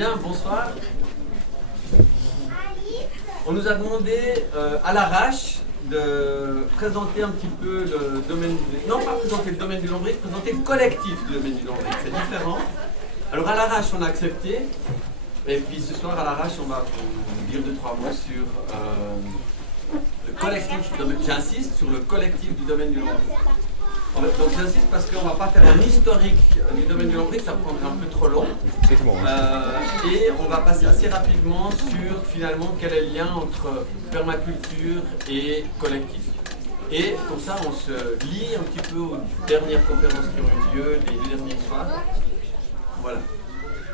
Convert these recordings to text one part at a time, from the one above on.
Bien, bonsoir. On nous a demandé à l'arrache de présenter un petit peu le domaine, non pas présenter le domaine du lombric, présenter le collectif du domaine du lombric, c'est différent. Alors à l'arrache on a accepté, et puis ce soir à l'arrache on va vous dire 2-3 mots sur le collectif du domaine, j'insiste sur le collectif du domaine du lombric. Donc j'insiste parce qu'on ne va pas faire un historique du domaine du lombric, ça prendrait un peu trop long. Et on va passer assez rapidement sur finalement quel est le lien entre permaculture et collectif. Et comme ça on se lie un petit peu aux dernières conférences qui ont eu lieu les 2 derniers soirs. Voilà.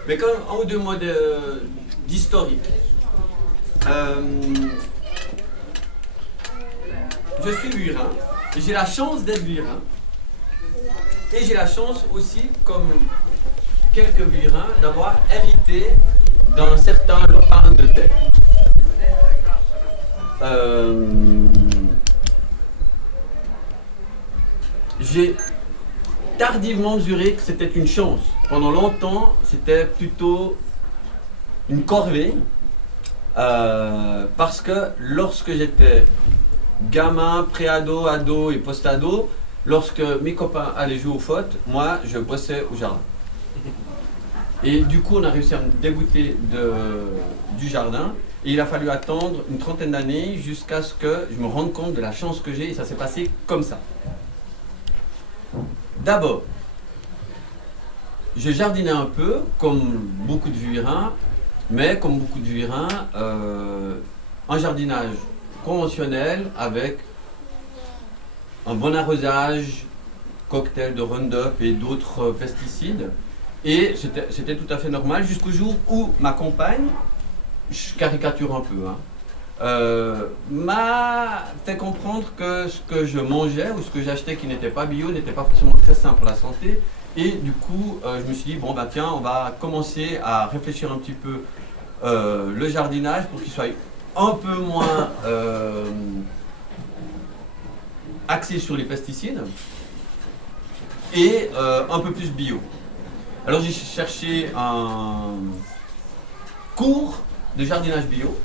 Mais quand même un ou deux mots d'historique. Je suis burin, j'ai la chance d'être burin. Et j'ai la chance aussi, comme quelques burins, d'avoir hérité d'un certain lopin de terre. J'ai tardivement mesuré que c'était une chance. Pendant longtemps, c'était plutôt une corvée. Parce que lorsque j'étais gamin, pré-ado, ado et post-ado, lorsque mes copains allaient jouer au foot, moi je bossais au jardin. Et du coup on a réussi à me dégoûter du jardin et il a fallu attendre une trentaine d'années jusqu'à ce que je me rende compte de la chance que j'ai et ça s'est passé comme ça. D'abord, je jardinais un peu comme beaucoup de virins, mais comme beaucoup de virins, un jardinage conventionnel avec un bon arrosage, cocktail de Roundup et d'autres pesticides. Et c'était tout à fait normal jusqu'au jour où ma compagne, je caricature un peu, m'a fait comprendre que ce que je mangeais ou ce que j'achetais qui n'était pas bio n'était pas forcément très sain pour la santé. Et du coup, je me suis dit, bon bah tiens, on va commencer à réfléchir un petit peu le jardinage pour qu'il soit un peu moins axé sur les pesticides et un peu plus bio. Alors j'ai cherché un cours de jardinage bio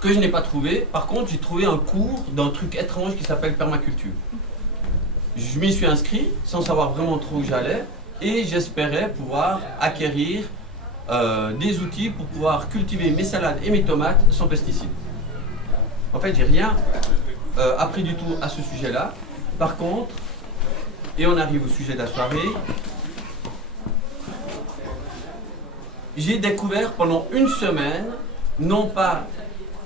que je n'ai pas trouvé. Par contre, j'ai trouvé un cours d'un truc étrange qui s'appelle permaculture. Je m'y suis inscrit sans savoir vraiment trop où j'allais et j'espérais pouvoir acquérir des outils pour pouvoir cultiver mes salades et mes tomates sans pesticides. En fait, j'ai rien appris du tout à ce sujet-là. Par contre, et on arrive au sujet de la soirée, j'ai découvert pendant une semaine, non pas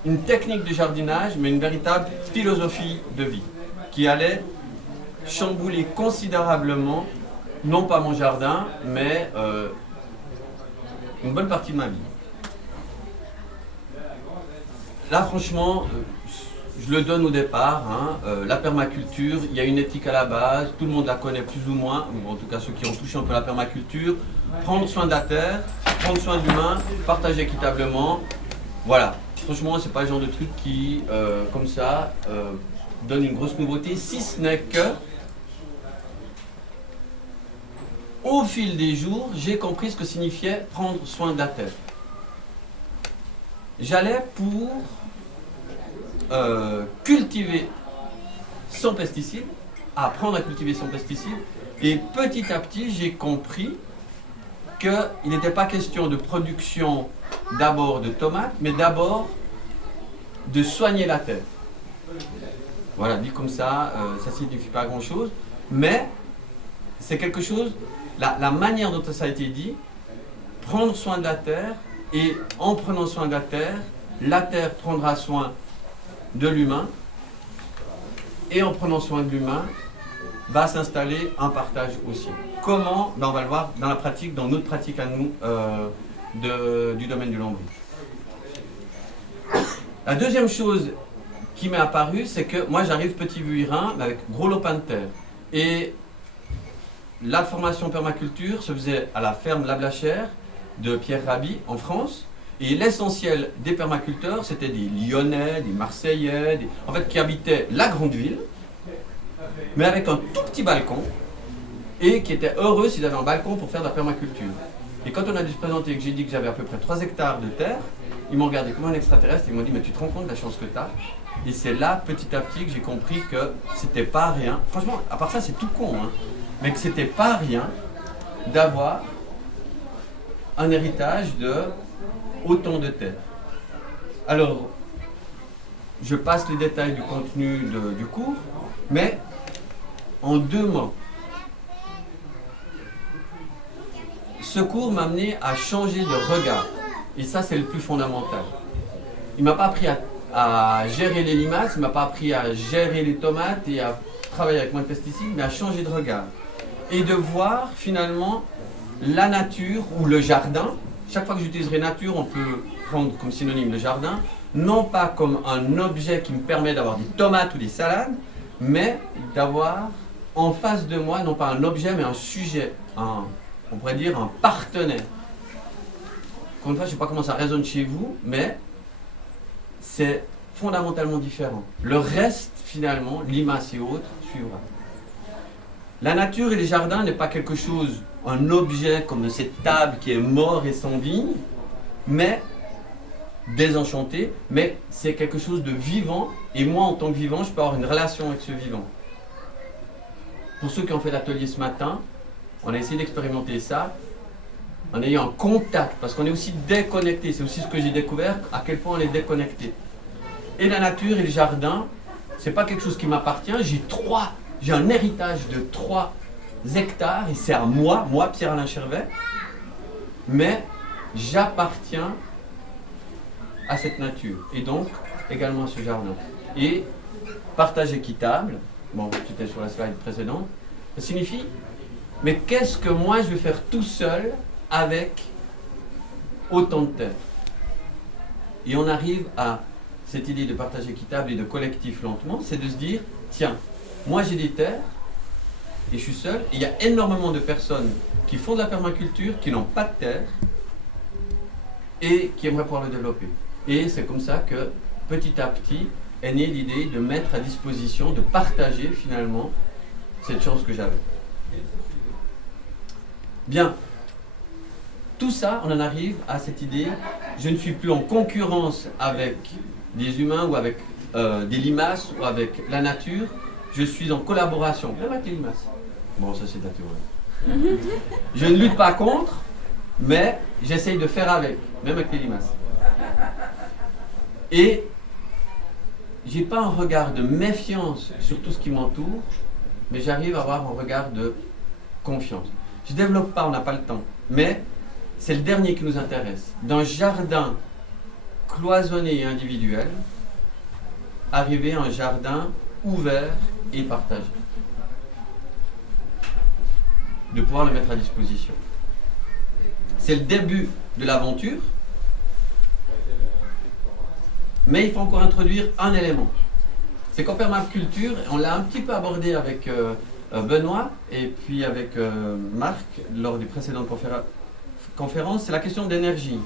une technique de jardinage, mais une véritable philosophie de vie qui allait chambouler considérablement, non pas mon jardin, mais une bonne partie de ma vie. Là, franchement, je le donne au départ, la permaculture, il y a une éthique à la base, tout le monde la connaît plus ou moins, en tout cas ceux qui ont touché un peu la permaculture. Prendre soin de la terre, prendre soin de l'humain, partager équitablement, voilà. Franchement, c'est pas le genre de truc qui, comme ça, donne une grosse nouveauté, si ce n'est que, au fil des jours, j'ai compris ce que signifiait prendre soin de la terre. J'allais pour cultiver sans pesticides, apprendre à cultiver sans pesticides, et petit à petit j'ai compris qu'il n'était pas question de production d'abord de tomates, mais d'abord de soigner la terre. Voilà, dit comme ça ne signifie pas grand chose, mais c'est quelque chose, la manière dont ça a été dit, prendre soin de la terre, et en prenant soin de la terre prendra soin de l'humain, et en prenant soin de l'humain, va s'installer un partage aussi. Comment? Ben on va le voir dans la pratique, dans notre pratique à nous du domaine du lombric. La deuxième chose qui m'est apparue, c'est que moi j'arrive petit burin avec gros lopin de terre. Et la formation permaculture se faisait à la ferme La Blachère de Pierre Rabhi en France. Et l'essentiel des permaculteurs, c'était des Lyonnais, des Marseillais, en fait, qui habitaient la grande ville, mais avec un tout petit balcon, et qui étaient heureux s'ils avaient un balcon pour faire de la permaculture. Et quand on a dû se présenter et que j'ai dit que j'avais à peu près 3 hectares de terre, ils m'ont regardé comme un extraterrestre, ils m'ont dit mais tu te rends compte de la chance que tu as? Et c'est là, petit à petit, que j'ai compris que c'était pas rien. Franchement, à part ça, c'est tout con, hein, mais que c'était pas rien d'avoir un héritage de autant de terre. Alors, je passe les détails du contenu du cours, mais en 2 mots. Ce cours m'a amené à changer de regard. Et ça, c'est le plus fondamental. Il ne m'a pas appris à gérer les limaces, il ne m'a pas appris à gérer les tomates et à travailler avec moins de pesticides, mais à changer de regard. Et de voir finalement la nature ou le jardin. Chaque fois que j'utiliserai nature, on peut prendre comme synonyme le jardin, non pas comme un objet qui me permet d'avoir des tomates ou des salades, mais d'avoir en face de moi, non pas un objet, mais un sujet, on pourrait dire un partenaire. Encore une fois, je ne sais pas comment ça résonne chez vous, mais c'est fondamentalement différent. Le reste, finalement, limaces et autres, suivra. La nature et les jardins n'est pas quelque chose, un objet comme cette table qui est mort et sans vie, mais désenchanté, mais c'est quelque chose de vivant, et moi, en tant que vivant, je peux avoir une relation avec ce vivant. Pour ceux qui ont fait l'atelier ce matin, on a essayé d'expérimenter ça en ayant un contact, parce qu'on est aussi déconnecté. C'est aussi ce que j'ai découvert, à quel point on est déconnecté. Et la nature et le jardin, c'est pas quelque chose qui m'appartient. J'ai un héritage de 3 hectares, et c'est à moi, Pierre-Alain Chervet, mais j'appartiens à cette nature, et donc également à ce jardin. Et partage équitable, bon, tu étais sur la slide précédente, ça signifie, mais qu'est-ce que moi je vais faire tout seul avec autant de terre? Et on arrive à cette idée de partage équitable et de collectif lentement, c'est de se dire, tiens, moi j'ai des terres, et je suis seul, et il y a énormément de personnes qui font de la permaculture, qui n'ont pas de terre, et qui aimeraient pouvoir le développer. Et c'est comme ça que, petit à petit, est née l'idée de mettre à disposition, de partager finalement cette chance que j'avais. Bien. Tout ça, on en arrive à cette idée, je ne suis plus en concurrence avec des humains ou avec des limaces ou avec la nature, je suis en collaboration, même avec les limaces. Bon, ça c'est de la théorie. Je ne lutte pas contre, mais j'essaye de faire avec, même avec les limaces. Et j'ai pas un regard de méfiance sur tout ce qui m'entoure, mais j'arrive à avoir un regard de confiance. Je ne développe pas, on n'a pas le temps, mais c'est le dernier qui nous intéresse. D'un jardin cloisonné et individuel, arriver à un jardin ouvert et partagé. De pouvoir le mettre à disposition. C'est le début de l'aventure, mais il faut encore introduire un élément. C'est qu'en permaculture, on l'a un petit peu abordé avec Benoît et puis avec Marc lors des précédentes conférences, c'est la question d'énergie.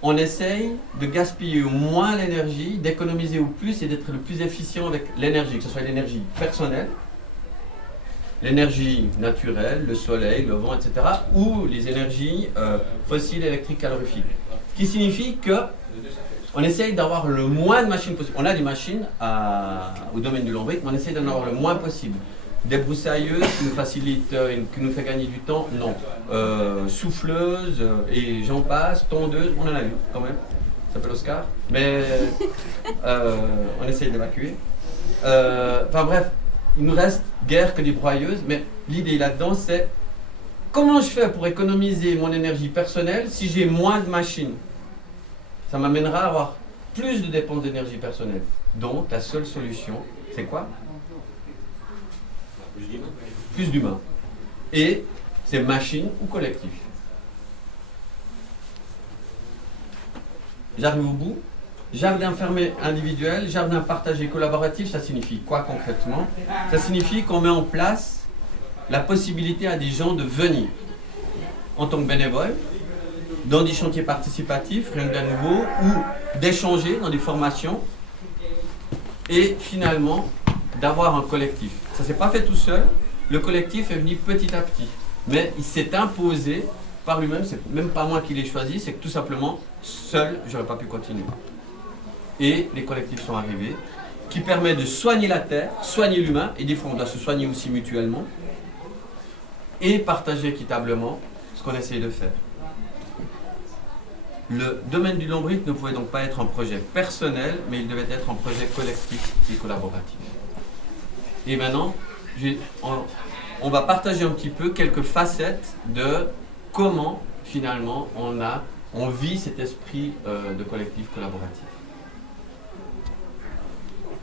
On essaye de gaspiller au moins l'énergie, d'économiser au plus et d'être le plus efficient avec l'énergie, que ce soit l'énergie personnelle, l'énergie naturelle, le soleil, le vent, etc., ou les énergies fossiles, électriques, calorifiques. Ce qui signifie que on essaye d'avoir le moins de machines possible. On a des machines au domaine du lombric, mais on essaye d'en avoir le moins possible. Des broussailleuses qui nous facilitent, qui nous fait gagner du temps, non. Souffleuses, et j'en passe, tondeuses, on en a eu quand même, ça s'appelle Oscar, mais on essaye d'évacuer. Enfin bref, il nous reste guère que des broyeuses, mais l'idée là-dedans c'est comment je fais pour économiser mon énergie personnelle si j'ai moins de machines? Ça m'amènera à avoir plus de dépenses d'énergie personnelle. Donc la seule solution, c'est quoi? Plus d'humains. Et c'est machine ou collectif. J'arrive au bout. Jardin fermé individuel, jardin partagé collaboratif, ça signifie quoi concrètement? Ça signifie qu'on met en place la possibilité à des gens de venir en tant que bénévoles dans des chantiers participatifs, rien de bien nouveau, ou d'échanger dans des formations et finalement d'avoir un collectif. Ça ne s'est pas fait tout seul, le collectif est venu petit à petit, mais il s'est imposé par lui-même, c'est même pas moi qui l'ai choisi, c'est que tout simplement, seul, j'aurais pas pu continuer. Et les collectifs sont arrivés, qui permettent de soigner la terre, soigner l'humain, et des fois on doit se soigner aussi mutuellement, et partager équitablement ce qu'on essaye de faire. Le domaine du lombric ne pouvait donc pas être un projet personnel, mais il devait être un projet collectif et collaboratif. Et maintenant, on va partager un petit peu quelques facettes de comment finalement on vit cet esprit de collectif collaboratif.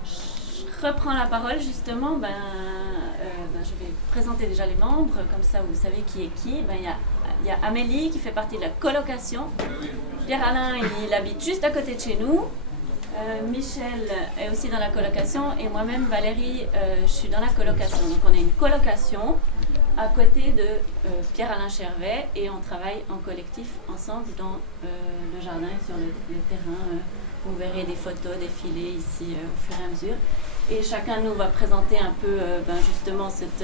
Je reprends la parole justement, je vais présenter déjà les membres, comme ça vous savez qui est qui. Il y a Amélie qui fait partie de la colocation, Pierre-Alain il habite juste à côté de chez nous, Michel est aussi dans la colocation et moi-même Valérie je suis dans la colocation. Donc on a une colocation à côté de Pierre-Alain Chervet et on travaille en collectif ensemble dans le jardin et sur le terrain. Vous verrez des photos défiler ici au fur et à mesure. Et chacun de nous va présenter un peu justement cette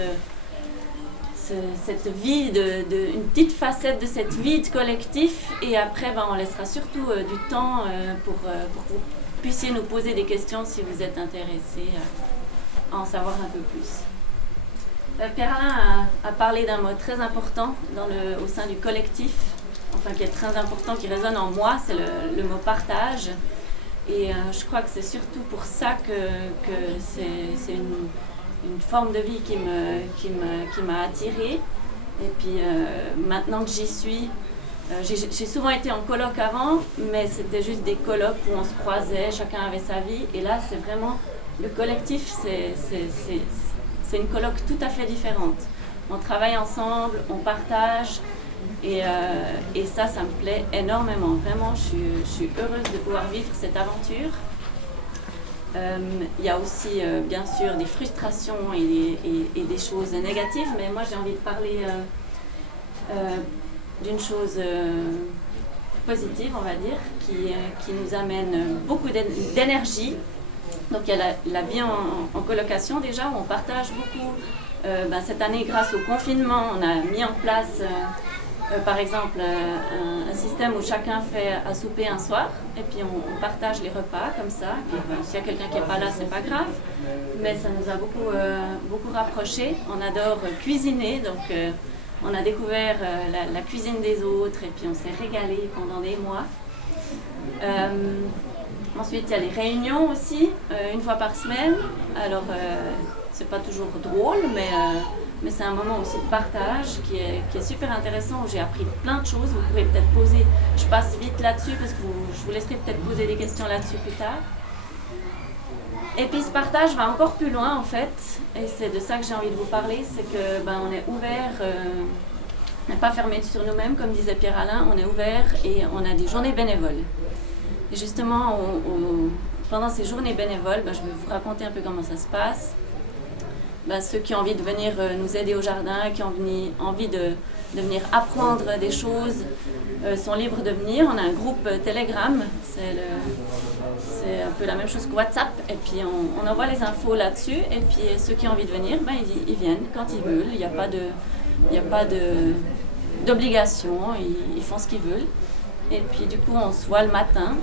vie, une petite facette de cette vie de collectif. Et après, on laissera surtout du temps pour que vous puissiez nous poser des questions si vous êtes intéressés à en savoir un peu plus. Pierre-Alain a parlé d'un mot très important au sein du collectif, enfin qui est très important, qui résonne en moi, c'est le mot partage. Et je crois que c'est surtout pour ça que c'est une forme de vie qui m'a attirée. Et puis maintenant que j'y suis, j'ai souvent été en coloc avant, mais c'était juste des colocs où on se croisait, chacun avait sa vie. Et là, c'est vraiment le collectif, c'est une coloc tout à fait différente. On travaille ensemble, on partage. Et ça me plaît énormément. Vraiment, je suis heureuse de pouvoir vivre cette aventure. Il y a aussi, bien sûr, des frustrations et des choses négatives, mais moi, j'ai envie de parler d'une chose positive, on va dire, qui nous amène beaucoup d'énergie. Donc, il y a la vie en colocation, déjà, où on partage beaucoup. Cette année, grâce au confinement, on a mis en place... par exemple, un système où chacun fait à souper un soir et puis on partage les repas comme ça. S'il y a quelqu'un qui n'est pas là, c'est pas grave, mais ça nous a beaucoup rapprochés. On adore cuisiner, donc on a découvert la cuisine des autres et puis on s'est régalé pendant des mois. Ensuite, il y a les réunions aussi, une fois par semaine. Alors, c'est pas toujours drôle, mais c'est un moment aussi de partage qui est super intéressant, où j'ai appris plein de choses. Vous pourrez peut-être poser, je passe vite là-dessus parce que je vous laisserai peut-être poser des questions là-dessus plus tard. Et puis ce partage va encore plus loin en fait, et c'est de ça que j'ai envie de vous parler, c'est que on est ouvert, on n'est pas fermé sur nous-mêmes comme disait Pierre-Alain, on est ouvert et on a des journées bénévoles. Et justement, pendant ces journées bénévoles, je vais vous raconter un peu comment ça se passe. Ceux qui ont envie de venir nous aider au jardin, qui ont envie de venir apprendre des choses, sont libres de venir. On a un groupe Telegram, c'est un peu la même chose que WhatsApp, et puis on envoie les infos là-dessus, et puis ceux qui ont envie de venir, ils viennent quand ils veulent, il n'y a pas d'obligation, ils font ce qu'ils veulent. Et puis du coup on se voit le matin,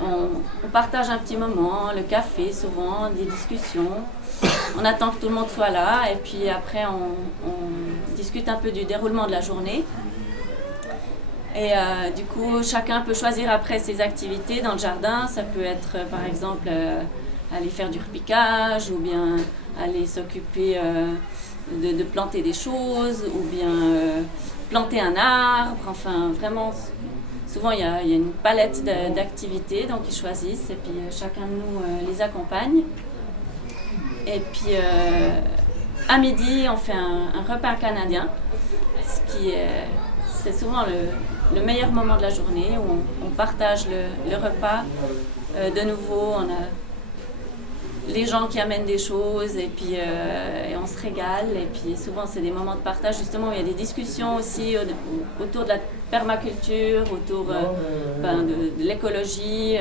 on partage un petit moment, le café souvent, des discussions. On attend que tout le monde soit là et puis après on discute un peu du déroulement de la journée. Et du coup, chacun peut choisir après ses activités dans le jardin. Ça peut être par exemple aller faire du repiquage ou bien aller s'occuper de planter des choses ou bien planter un arbre. Enfin, vraiment, souvent il y a une palette d'activités, donc ils choisissent et puis chacun de nous les accompagne. Et puis à midi, on fait un repas canadien, c'est souvent le meilleur moment de la journée où on partage le repas. De nouveau, on a les gens qui amènent des choses et puis et on se régale. Et puis souvent, c'est des moments de partage justement où il y a des discussions aussi autour de la permaculture, autour de l'écologie.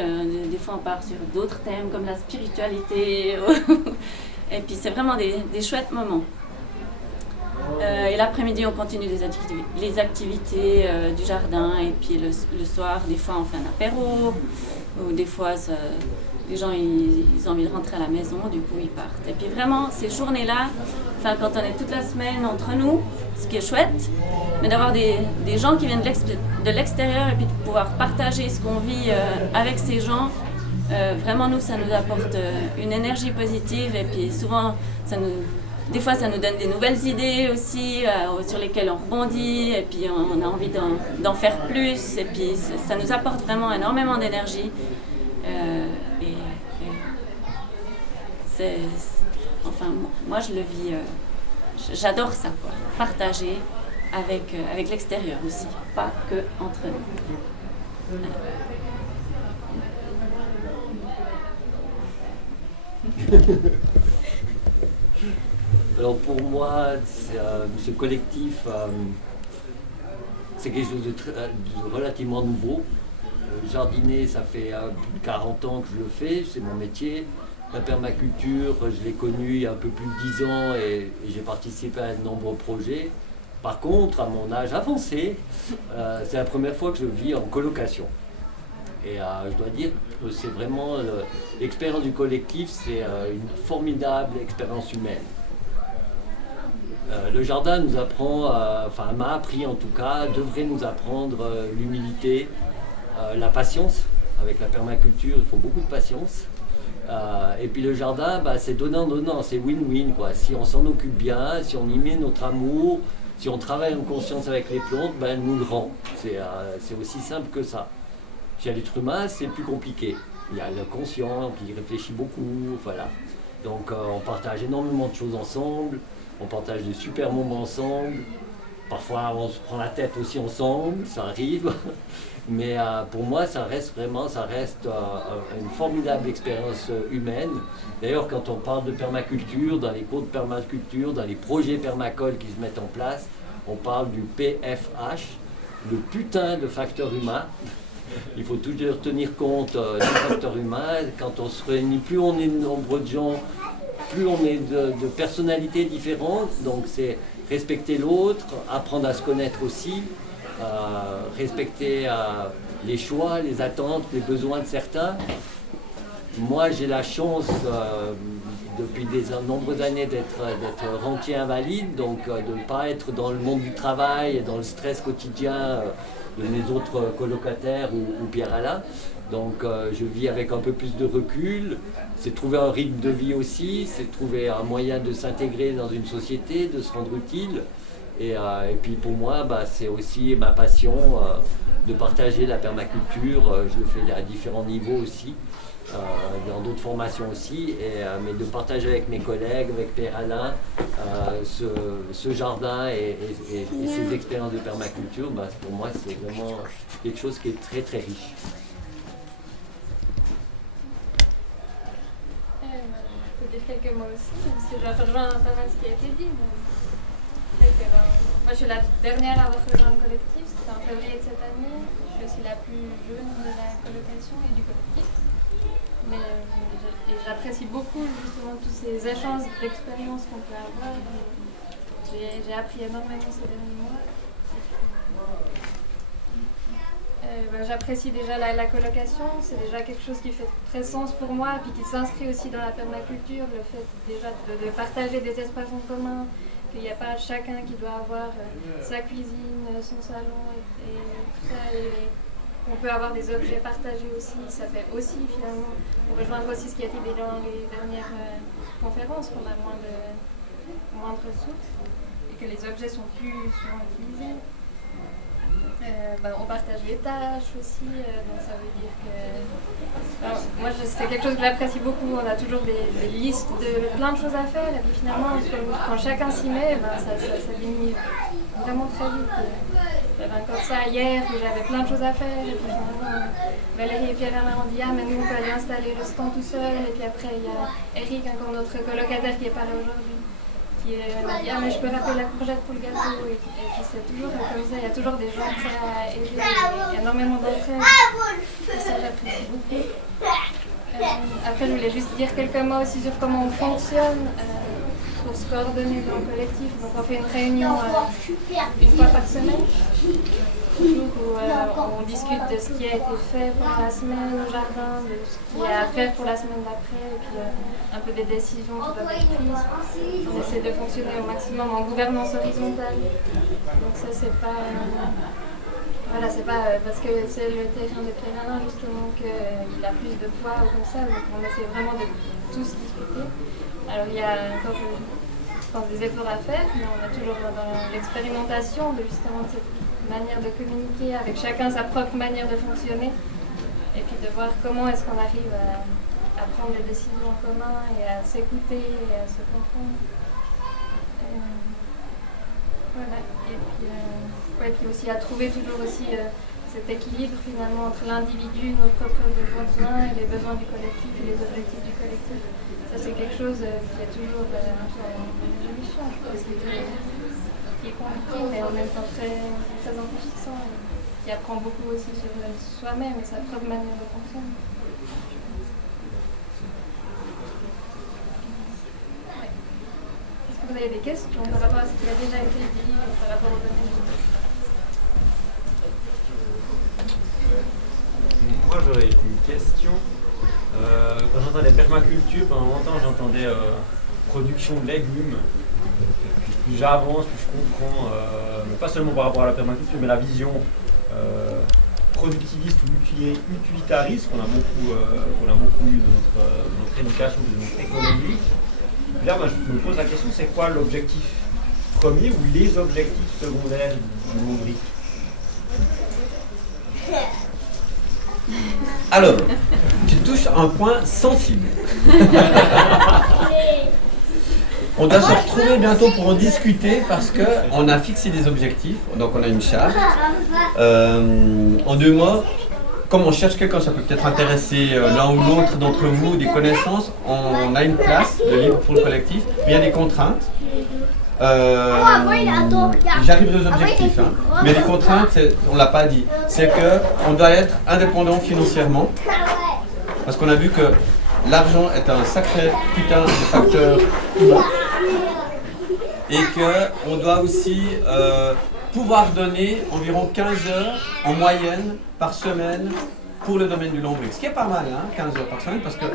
Des fois, on part sur d'autres thèmes comme la spiritualité. Et puis c'est vraiment des chouettes moments. Et l'après-midi, on continue les activités du jardin. Et puis le soir, des fois, on fait un apéro. Ou des fois, les gens ils ont envie de rentrer à la maison, du coup, ils partent. Et puis vraiment, ces journées-là, quand on est toute la semaine entre nous, ce qui est chouette, mais d'avoir des gens qui viennent de l'extérieur et puis de pouvoir partager ce qu'on vit avec ces gens, vraiment, nous, ça nous apporte une énergie positive. Et puis souvent, des fois, ça nous donne des nouvelles idées aussi sur lesquelles on rebondit et puis on a envie d'en faire plus. Et puis, ça nous apporte vraiment énormément d'énergie. Enfin, moi, je le vis. J'adore ça, quoi. Partager avec l'extérieur aussi, pas que entre nous. Alors pour moi, ce collectif, c'est quelque chose de relativement nouveau. Jardiner, ça fait plus de 40 ans que je le fais, c'est mon métier. La permaculture, je l'ai connue il y a un peu plus de 10 ans et j'ai participé à de nombreux projets. Par contre, à mon âge avancé, c'est la première fois que je vis en colocation. Et je dois dire que c'est vraiment l'expérience du collectif, c'est une formidable expérience humaine. Le jardin nous apprend, m'a appris en tout cas, devrait nous apprendre l'humilité, la patience. Avec la permaculture, il faut beaucoup de patience. Et puis le jardin, c'est donnant-donnant, c'est win-win, quoi. Si on s'en occupe bien, si on y met notre amour, si on travaille en conscience avec les plantes, elle nous le rend. C'est aussi simple que ça. Chez l'être humain, c'est plus compliqué. Il y a le conscient qui réfléchit beaucoup, voilà. Donc on partage énormément de choses ensemble, on partage de super moments ensemble. Parfois on se prend la tête aussi ensemble, ça arrive. Mais pour moi, ça reste une formidable expérience humaine. D'ailleurs, quand on parle de permaculture, dans les cours de permaculture, dans les projets permacoles qui se mettent en place, on parle du PFH, le putain de facteur humain. Il faut toujours tenir compte du facteur humain. Quand on se réunit, plus on est de nombreux de gens, plus on est de personnalités différentes. Donc c'est respecter l'autre, apprendre à se connaître aussi. Respecter les choix, les attentes, les besoins de certains. Moi, j'ai la chance, depuis de nombreuses années, d'être rentier invalide, donc de ne pas être dans le monde du travail et dans le stress quotidien de mes autres colocataires ou Pierre-Alain. Donc je vis avec un peu plus de recul. C'est trouver un rythme de vie aussi, c'est trouver un moyen de s'intégrer dans une société, de se rendre utile. Et puis pour moi, c'est aussi ma passion de partager la permaculture. Je le fais à différents niveaux aussi, dans d'autres formations aussi, mais de partager avec mes collègues, avec Pierre-Alain, ce jardin et ces expériences de permaculture, pour moi c'est vraiment quelque chose qui est très très riche. Je peux dire quelques mots aussi, parce que je rejoins pas mal ce qui a été dit. Moi, je suis la dernière à avoir rejoint le collectif, c'était en février de cette année. Je suis aussi la plus jeune de la colocation et du collectif. Mais j'apprécie beaucoup justement tous ces échanges d'expériences qu'on peut avoir. J'ai appris énormément ces derniers mois. J'apprécie déjà la colocation, c'est déjà quelque chose qui fait très sens pour moi, puis qui s'inscrit aussi dans la permaculture, le fait déjà de partager des espaces en commun. Qu'il n'y a pas chacun qui doit avoir sa cuisine, son salon et tout ça. Et on peut avoir des objets partagés aussi. Ça fait aussi finalement, pour rejoindre aussi ce qui a été dit dans les dernières conférences, qu'on a moins de ressources et que les objets sont plus souvent utilisés. On partage les tâches aussi, donc ça veut dire que... moi, c'est quelque chose que j'apprécie beaucoup. On a toujours des listes de plein de choses à faire, et puis finalement, quand chacun s'y met, ça diminue vraiment très vite. J'avais encore ça hier, où j'avais plein de choses à faire, et puis finalement, Valérie et Pierre-Alain ont dit « Ah, mais nous, on peut aller installer le stand tout seul », et puis après, il y a Eric, encore notre colocataire qui est pas là aujourd'hui, qui m'a dit « Ah, mais je peux râper la courgette pour le gâteau », et puis c'est toujours comme ça, il y a toujours des gens prêts à aider, énormément d'entraide, et ça j'apprécie beaucoup. Après je voulais juste dire quelques mots aussi sur comment on fonctionne. pour se coordonner dans le collectif. Donc on fait une réunion une fois par semaine, toujours où on discute de ce qui a été fait pendant la semaine au jardin, de ce qui est à faire pour la semaine d'après, et puis un peu des décisions qui doivent être prises. On essaie de fonctionner au maximum en gouvernance horizontale. Donc ça c'est pas... Voilà, c'est pas parce que c'est le terrain de Pierre-Alain justement qu'il a plus de poids ou comme ça, donc on essaie vraiment de tous discuter. Alors il y a encore je pense, des efforts à faire, mais on est toujours dans l'expérimentation de justement cette manière de communiquer avec chacun sa propre manière de fonctionner, et puis de voir comment est-ce qu'on arrive à prendre des décisions en commun et à s'écouter et à se comprendre. Voilà, et puis aussi à trouver toujours aussi cet équilibre finalement entre l'individu, nos propres besoins et les besoins du collectif et les objectifs du collectif. Ça c'est quelque chose qui est toujours un peu en évolution, je pense, qui est compliqué mais en même temps très enrichissant et qui apprend beaucoup aussi sur soi-même et sa propre manière de fonctionner. Vous avez des questions par rapport à ce qui a déjà été dit par rapport au domaine? Moi j'aurais une question. Quand j'entendais permaculture, pendant longtemps j'entendais production de légumes. Puis plus j'avance, plus je comprends, mais pas seulement par rapport à la permaculture, mais la vision productiviste ou utilitariste qu'on a beaucoup eu dans notre éducation, dans notre économie. Là, moi, je me pose la question, c'est quoi l'objectif premier ou les objectifs secondaires du nombric? Alors, tu touches un point sensible. On doit se retrouver bientôt pour en discuter parce qu'on a fixé des objectifs, donc on a une charte. En 2 mots, comme on cherche quelqu'un, ça peut peut-être intéresser l'un ou l'autre d'entre vous, des connaissances, on a une place de libre pour le collectif, mais il y a des contraintes. J'arrive aux objectifs, mais les contraintes, on ne l'a pas dit, c'est qu'on doit être indépendant financièrement, parce qu'on a vu que l'argent est un sacré putain de facteur humain, et qu'on doit aussi pouvoir donner environ 15 heures en moyenne par semaine pour le domaine du lombric. Ce qui est pas mal, 15 heures par semaine, parce que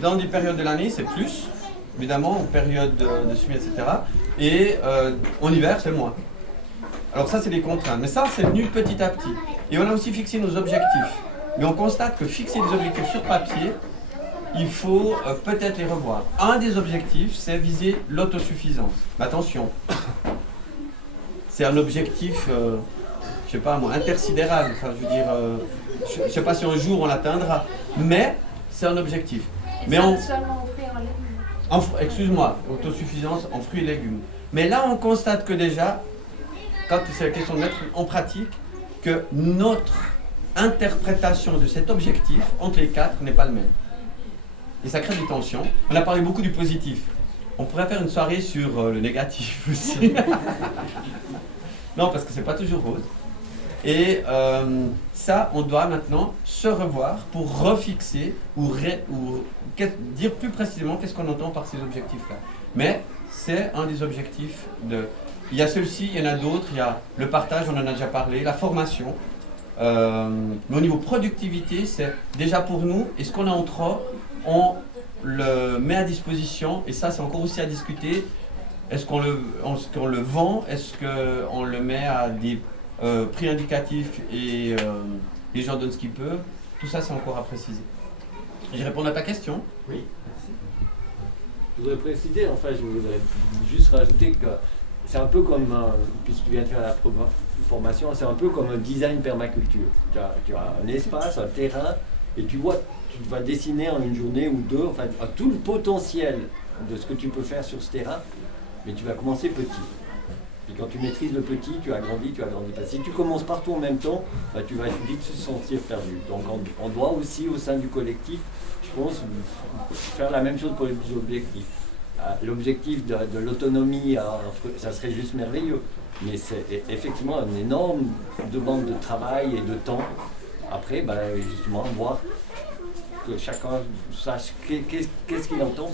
dans des périodes de l'année, c'est plus, évidemment, en période de semis, etc. Et en hiver, c'est moins. Alors ça, c'est des contraintes. Mais ça, c'est venu petit à petit. Et on a aussi fixé nos objectifs. Mais on constate que fixer des objectifs sur papier, il faut peut-être les revoir. Un des objectifs, c'est viser l'autosuffisance. Mais attention, c'est un objectif, je sais pas moi, intersidéral. Enfin, je veux dire, je ne sais pas si un jour on l'atteindra, mais c'est un objectif. Et seulement offrir en légumes. Excuse-moi, autosuffisance en fruits et légumes. Mais là, on constate que déjà, quand c'est la question de mettre en pratique, que notre interprétation de cet objectif entre les 4 n'est pas le même. Et ça crée des tensions. On a parlé beaucoup du positif. On pourrait faire une soirée sur le négatif aussi. Non, parce que c'est pas toujours rose. Et ça, on doit maintenant se revoir pour refixer ou dire plus précisément qu'est-ce qu'on entend par ces objectifs-là. Mais c'est un des objectifs de... Il y a ceux-ci, il y en a d'autres, il y a le partage, on en a déjà parlé, la formation. Mais au niveau productivité, c'est déjà pour nous, et ce qu'on a en trop, on le met à disposition, et ça c'est encore aussi à discuter. Est-ce qu'on le vend? Est-ce qu'on le met à des prix indicatifs et les gens donnent ce qu'ils peuvent? Tout ça c'est encore à préciser. Je réponds à ta question? Oui, merci. Je voudrais préciser, enfin je voudrais juste rajouter que c'est un peu comme, puisque tu viens de faire la formation, c'est un peu comme un design permaculture. Tu as un espace, un terrain, et tu vas dessiner en une journée ou deux, enfin, tout le potentiel de ce que tu peux faire sur ce terrain, mais tu vas commencer petit. Puis quand tu maîtrises le petit, tu agrandis. Si tu commences partout en même temps, bah, tu vas vite se sentir perdu. Donc on doit aussi, au sein du collectif, je pense, faire la même chose pour les objectifs. L'objectif de l'autonomie, ça serait juste merveilleux, mais c'est effectivement une énorme demande de travail et de temps. Après, bah, justement, voir que chacun sache qu'est-ce qu'il entend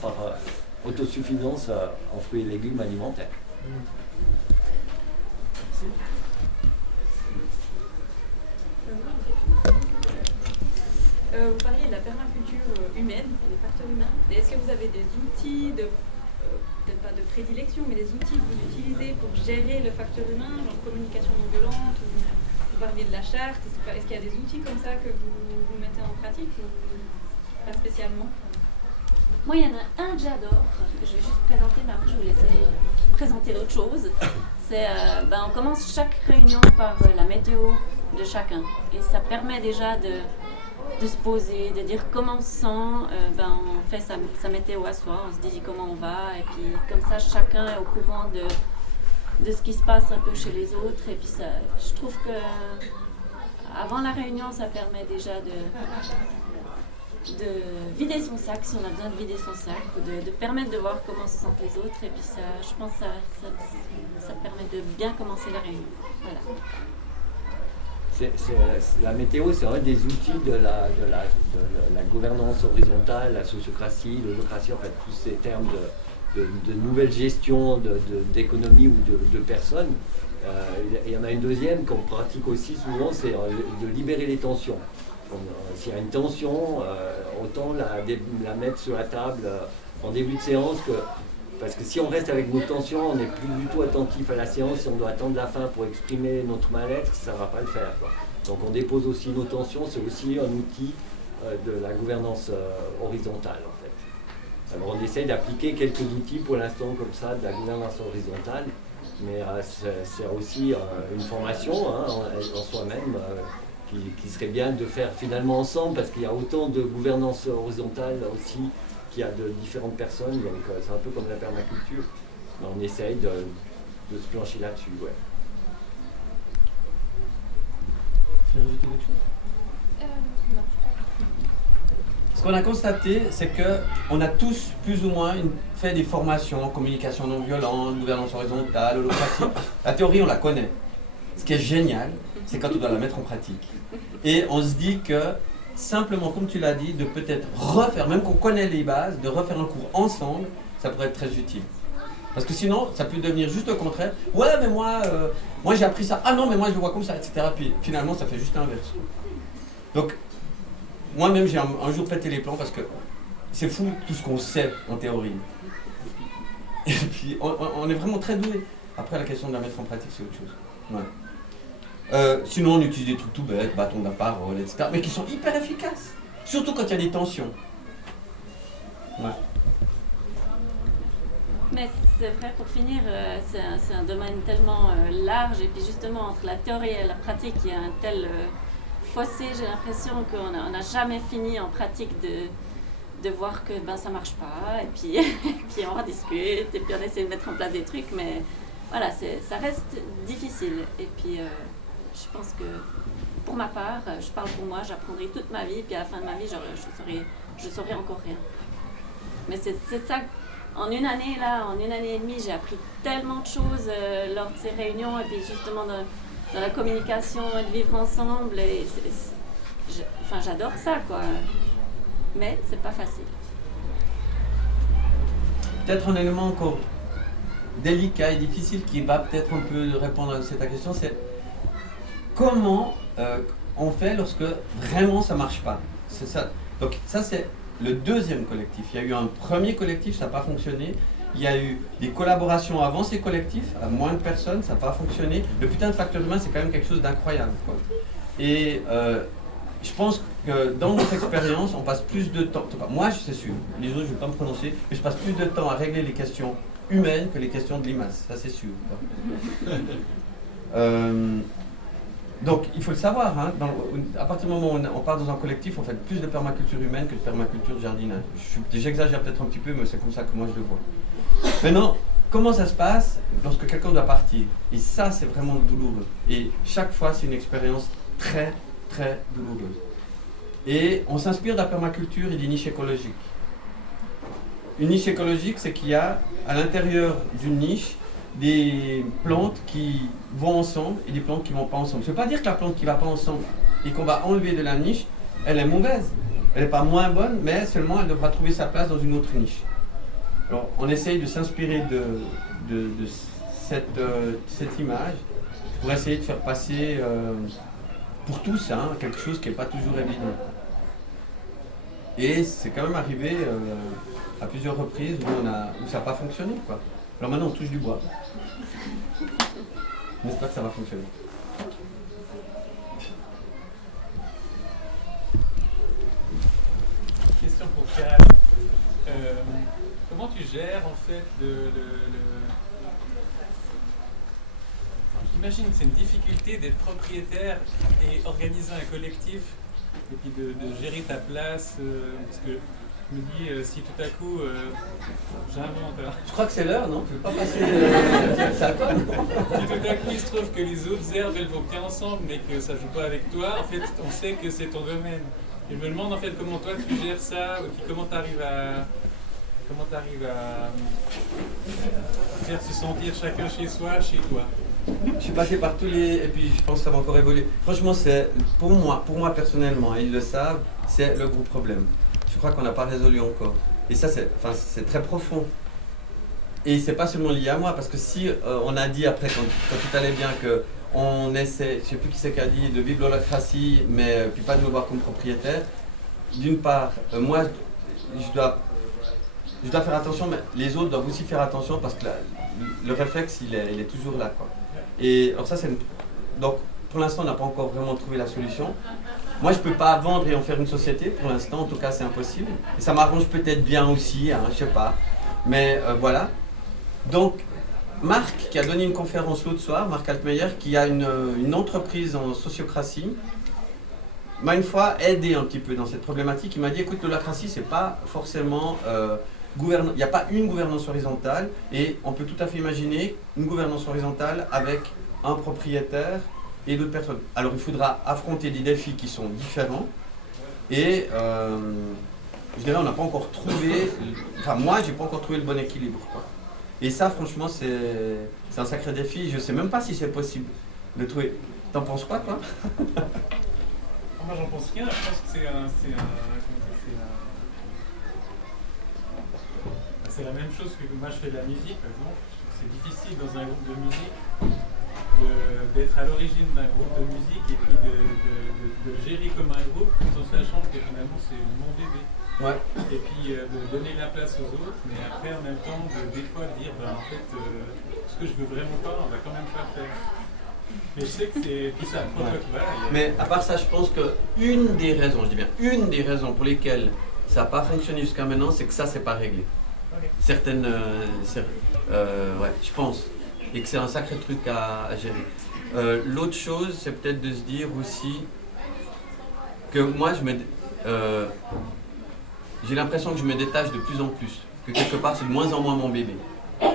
autosuffisance en fruits et légumes alimentaires. Vous parliez de la permaculture humaine, des facteurs humains. Et est-ce que vous avez des outils peut-être pas de prédilection, mais des outils que vous utilisez pour gérer le facteur humain, genre communication non violente, ou vous parliez de la charte, est-ce qu'il y a des outils comme ça que vous mettez en pratique ou pas spécialement? Moi, il y en a un que j'adore, que je vais juste présenter, mais après je vous laisser présenter d'autres choses. C'est, on commence chaque réunion par la météo de chacun. Et ça permet déjà de se poser, de dire comment on se sent, on fait sa météo à soi, on se dit comment on va, et puis comme ça chacun est au courant de ce qui se passe un peu chez les autres, et puis ça, je trouve que avant la réunion ça permet déjà de vider son sac si on a besoin de vider son sac, ou de permettre de voir comment se sentent les autres, et puis ça, je pense que ça permet de bien commencer la réunion. Voilà. La météo, c'est un des outils de la gouvernance horizontale, la sociocratie, l'holocratie, en fait, tous ces termes de nouvelle gestion d'économie ou de personnes. Il y en a une deuxième qu'on pratique aussi souvent, c'est de libérer les tensions. S'il y a une tension, autant la mettre sur la table en début de séance, parce que si on reste avec nos tensions, on n'est plus du tout attentif à la séance. Si on doit attendre la fin pour exprimer notre mal-être, ça ne va pas le faire, quoi. Donc on dépose aussi nos tensions, c'est aussi un outil de la gouvernance horizontale, en fait. Alors on essaye d'appliquer quelques outils pour l'instant comme ça de la gouvernance horizontale, mais c'est aussi une formation en soi-même qui serait bien de faire finalement ensemble, parce qu'il y a autant de gouvernance horizontale aussi qu'il y a de différentes personnes, donc c'est un peu comme la permaculture. Mais on essaye de se plancher là-dessus, ouais. Tu veux ajouter quelque chose? Non. Ce qu'on a constaté, c'est qu'on a tous plus ou moins fait des formations en communication non violente, gouvernance horizontale, holocratie. La théorie, on la connaît. Ce qui est génial, c'est quand on doit la mettre en pratique. Et on se dit que simplement, comme tu l'as dit, de peut-être refaire, même qu'on connaît les bases, de refaire un cours ensemble, ça pourrait être très utile. Parce que sinon, ça peut devenir juste le contraire. Ouais, mais moi j'ai appris ça. Ah non, mais moi je le vois comme ça, etc. Puis finalement, ça fait juste l'inverse. Donc, moi-même, j'ai un jour pété les plombs parce que c'est fou tout ce qu'on sait en théorie. Et puis, on est vraiment très doué. Après, la question de la mettre en pratique, c'est autre chose. Ouais. Sinon, on utilise des trucs tout bêtes, bâtons de la parole, etc. Mais qui sont hyper efficaces. Surtout quand il y a des tensions. Ouais. Mais c'est vrai, pour finir, c'est un domaine tellement large, et puis justement entre la théorie et la pratique, il y a un tel fossé, j'ai l'impression qu'on n'a jamais fini en pratique de voir que ça marche pas, et puis, puis on rediscute, et puis on essaie de mettre en place des trucs, mais voilà, ça reste difficile. Et puis je pense que pour ma part, je parle pour moi, j'apprendrai toute ma vie, puis à la fin de ma vie, je saurai encore rien. Mais c'est ça. En une année et demie, j'ai appris tellement de choses lors de ces réunions, et puis justement dans la communication et de vivre ensemble. Et j'adore ça, quoi. Mais c'est pas facile. Peut-être un élément encore délicat et difficile qui va peut-être un peu répondre à cette question, c'est comment on fait lorsque vraiment ça marche pas. C'est ça. Donc ça c'est le deuxième collectif. Il y a eu un premier collectif, ça n'a pas fonctionné. Il y a eu des collaborations avant ces collectifs, à moins de personnes, ça n'a pas fonctionné. Le putain de facteur humain, c'est quand même quelque chose d'incroyable, quoi. Et je pense que dans notre expérience, on passe plus de temps, moi c'est sûr, les autres je ne vais pas me prononcer, mais je passe plus de temps à régler les questions humaines que les questions de limaces, ça c'est sûr. Donc il faut le savoir, hein, à partir du moment où on part dans un collectif, on fait plus de permaculture humaine que de permaculture de jardinage. J'exagère peut-être un petit peu, mais c'est comme ça que moi je le vois. Maintenant, comment ça se passe lorsque quelqu'un doit partir? Et ça c'est vraiment douloureux. Et chaque fois c'est une expérience très très douloureuse. Et on s'inspire de la permaculture et des niches écologiques. Une niche écologique, c'est qu'il y a à l'intérieur d'une niche des plantes qui vont ensemble et des plantes qui ne vont pas ensemble. Ça ne veut pas dire que la plante qui ne va pas ensemble et qu'on va enlever de la niche, elle est mauvaise. Elle n'est pas moins bonne, mais seulement elle devra trouver sa place dans une autre niche. Alors, on essaye de s'inspirer de cette image pour essayer de faire passer pour tous quelque chose qui n'est pas toujours évident. Et c'est quand même arrivé à plusieurs reprises où ça n'a pas fonctionné, quoi. Alors maintenant on touche du bois. On espère que ça va fonctionner. Question pour Cal. Comment tu gères en fait J'imagine que c'est une difficulté d'être propriétaire et organiser un collectif et puis de gérer ta place parce que je me dis si tout à coup j'invente. Je crois que c'est l'heure, non? Tu veux pas passer ça quoi? Si tout à coup il se trouve que les autres herbes elles vont bien ensemble mais que ça joue pas avec toi, en fait on sait que c'est ton domaine. Et je me demande en fait comment toi tu gères ça, et puis comment tu arrives à faire se sentir chacun chez soi, chez toi. Je suis passé par tous les... Et puis je pense que ça va encore évoluer. Franchement, c'est pour moi personnellement, et ils le savent, c'est le gros problème. Je crois qu'on n'a pas résolu encore. Et ça, c'est très profond. Et c'est pas seulement lié à moi, parce que si on a dit après, quand tout allait bien, qu'on essaie, je sais plus qui c'est qui a dit, de vivre l'holacratie, mais puis pas de me voir comme propriétaire, d'une part, moi, je dois faire attention, mais les autres doivent aussi faire attention, parce que le réflexe, il est toujours là, quoi. Et alors ça, donc pour l'instant, on n'a pas encore vraiment trouvé la solution. Moi, je ne peux pas vendre et en faire une société, pour l'instant, en tout cas, c'est impossible. Et ça m'arrange peut-être bien aussi, je ne sais pas. Mais voilà. Donc, Marc, qui a donné une conférence l'autre soir, Marc Altmeyer, qui a une entreprise en sociocratie, m'a une fois aidé un petit peu dans cette problématique. Il m'a dit, écoute, l'holacratie, c'est pas forcément... il n'y a pas une gouvernance horizontale, et on peut tout à fait imaginer une gouvernance horizontale avec un propriétaire et d'autres personnes. Alors il faudra affronter des défis qui sont différents, et je dirais on n'a pas encore trouvé, enfin moi j'ai pas encore trouvé le bon équilibre, quoi. Et ça franchement c'est un sacré défi, je sais même pas si c'est possible de trouver. T'en penses quoi, toi? Moi j'en pense rien, je pense que c'est la même chose que moi je fais de la musique par exemple. Je trouve que c'est difficile dans un groupe de musique d'être à l'origine d'un groupe de musique et puis de gérer comme un groupe tout en sachant que finalement c'est mon bébé. Ouais. Et puis de donner la place aux autres, mais après en même temps des fois dire en fait ce que je veux vraiment pas, on va quand même pas faire. Mais je sais que c'est tout ça. Ouais. Mais à part ça, je pense que une des raisons pour lesquelles ça n'a pas fonctionné jusqu'à maintenant, c'est que ça c'est pas réglé. Okay. Certaines, ouais, je pense, et que c'est un sacré truc à gérer. L'autre chose, c'est peut-être de se dire aussi que moi, j'ai l'impression que je me détache de plus en plus, que quelque part, c'est de moins en moins mon bébé.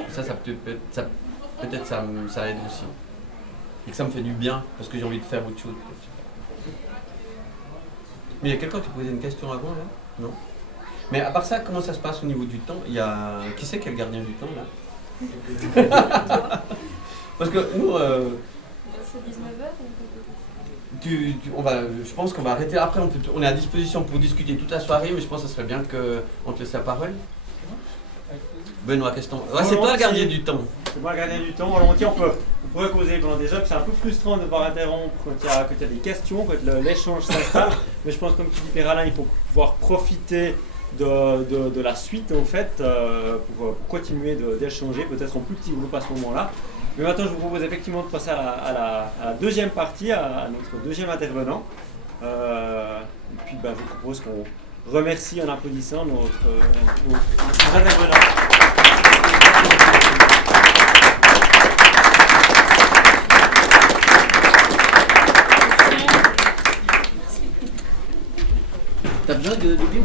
Ça peut-être ça aide aussi. Et que ça me fait du bien, parce que j'ai envie de faire autre chose. Mais il y a quelqu'un qui posait une question avant, là? Non? Mais à part ça, comment ça se passe au niveau du temps? Qui c'est qui est le gardien du temps, là? Parce que nous... C'est 19h. Je pense qu'on va arrêter. Après, on est à disposition pour discuter toute la soirée, mais je pense que ce serait bien qu'on te laisse la parole. Benoît, qu'est-ce que t'en... Ouais, c'est toi le gardien du temps. C'est moi le gardien du temps. Volontiers, on pourrait causer pendant des heures. C'est un peu frustrant de devoir interrompre quand il y a des questions, quand l'échange s'installe. Mais je pense, comme tu dis, Péralin, il faut pouvoir profiter de la suite, en fait, pour continuer d'échanger, peut-être en plus petit groupe à ce moment-là. Mais maintenant, je vous propose effectivement de passer à la deuxième partie, à notre deuxième intervenant. Et puis, je vous propose qu'on remercie en applaudissant notre intervenant. T'as besoin de lui,